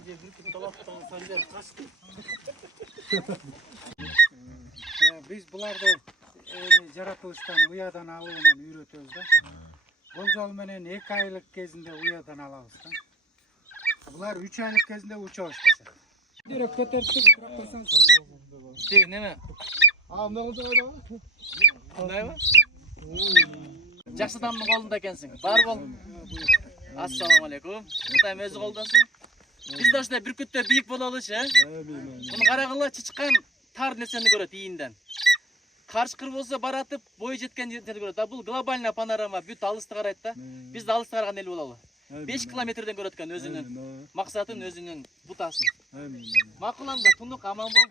Bence bir dolaptan sarılar kaçtı. Biz bularda jaratılıştan uyadan alığından üretıyoruz da. Bolcol menen 2 aylık kezinde uyadan alabız da. Bular 3 aylık kezinde uça başlasa. Direkt kötertip kırak koysanız. Neme? Mına olacak ayda. Qanday bu? Жақсы адамның қолында екенсің. Бар бол. Ассалаумағалейкум. Құдайым өзі қолдасын. Біз де осындай бүркітте биік болалышы, ә? Бұны қарағыла чычқан тар нәрсені көреді иінден. Қаршқыр болса баратып, бойы жеткен жерді көреді. Бұл глобальный панорама, бүт алысты қарайды да. Біз де алысты қараған ел болалы. 5 километрден көреді екен өзінің мақсатын, өзінің бұтасын. Мақұл анда, тұнық аман бол.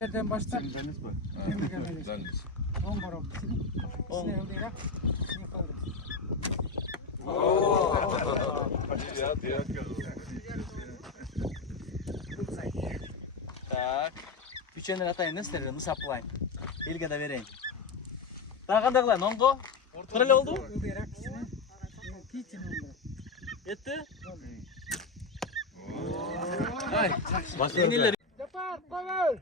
Nereden başlar? Deniz. 10 var o. İçine öldürak. İçine kalırız. Так. Печенье атайын істер, мұсапылайын. Елге де берейін. Тағанда қылайын, оңғы? Қырылы олды? Öldürak içine. Kiçin öldürak. Етті? Ай, енелер. Yapar, bağır.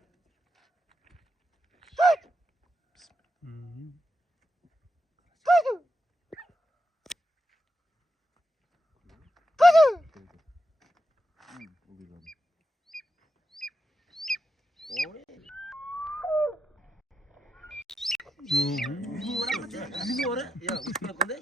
Yüzü var. Ya, uçmak oldu.